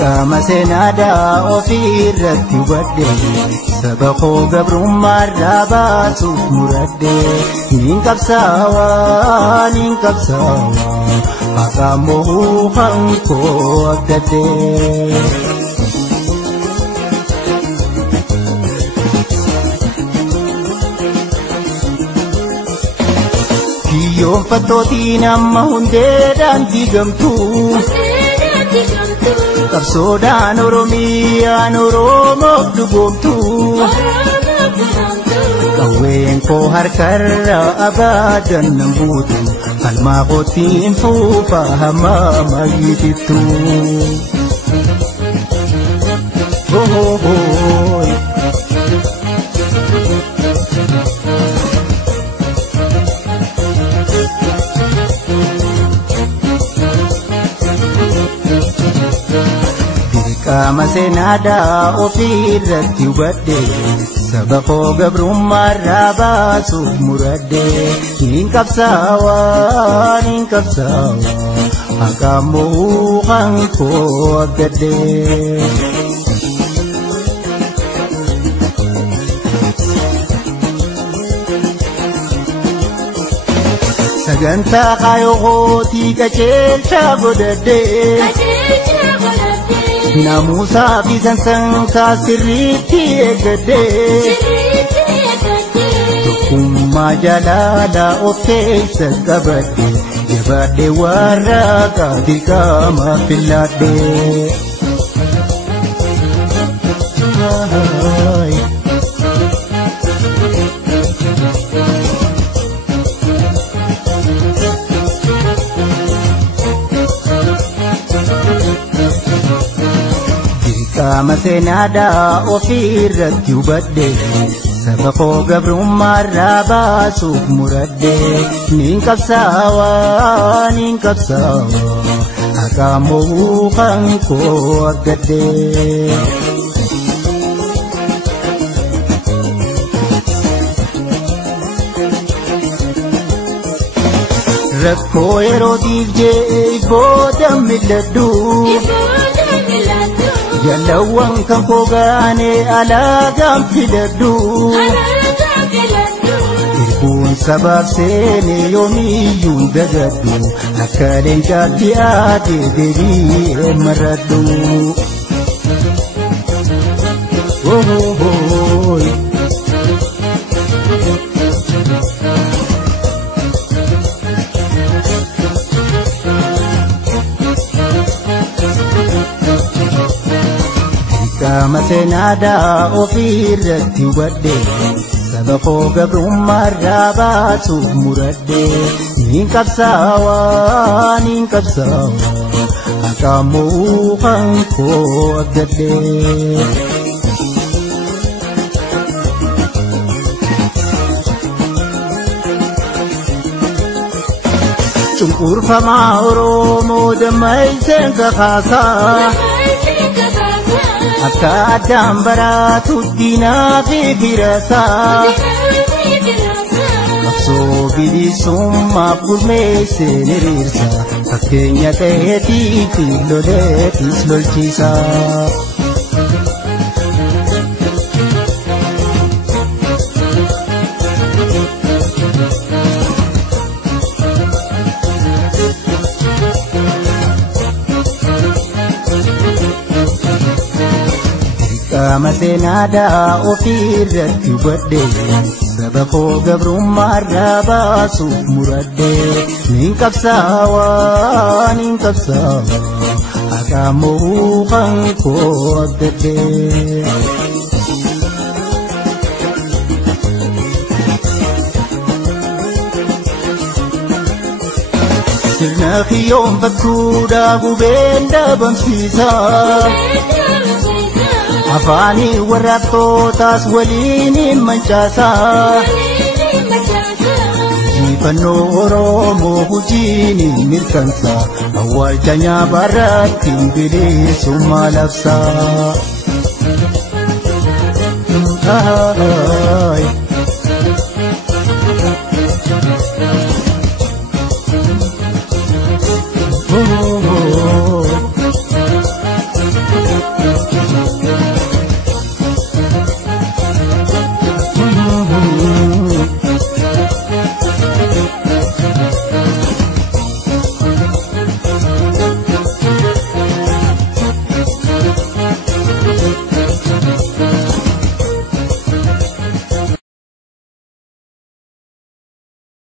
Kama senada ofirratti wadde sabaqo gabrummaa rabaatu muradde nin qabsawa akamu hanko agade kiyo patoti namma hundeedhaan digamtu Kapsoodhaan Oromiyaan Oromoof dhugoomtu qawween koo harkarra abaadan nan buutu falmaa kootiin fuufa hammaa mayyitittu. Kama senada ofirratti wadde sabaqo gabrummaa rabaatu muradde nin qabsawa akamu hanko agade saganta kayo hoti kachecha godade Namusa bisan sangka siriti egade Tukuma jalala oke segabade Jabade waraka dikama filade Kama senada ofirratti wadde sabaqo gabrummaa rabaatu muradde nin qabsawa akamu hanko agade Rakko yerootiif jee booda milladhu Jalawan kan fogane alagaan filadhu Irbuun sabab seene yoomiyyuu dagadhu akka leencaatti aadee deebi'ee maradhu Kama senada ofirratti wadde sabaqo gabrummaa rabaatu muradde nin qabsawa akamu hanko agade Cunqurfamaa Oromoo dammayseen kakaasa Akka addaan baraatu diinaa fi firasaa Qabsoo bilisummaaf gurmeessee hiriirsa Fakkeenya ta'eetii fi loleetis lolchiisa Kama senada ofirratti wadde sabaqo gabrummaa rabaatu muradde nin qabsawa akamu hanko agade Sirna kiyyoon bakkuudha gubeen dhabamsiisa Afani warraaqtootaas waliin mancaasa Jifannoo Oromoo hojiin mirkansa Awwaalcha nyaabarratti bilisummaa labsa ah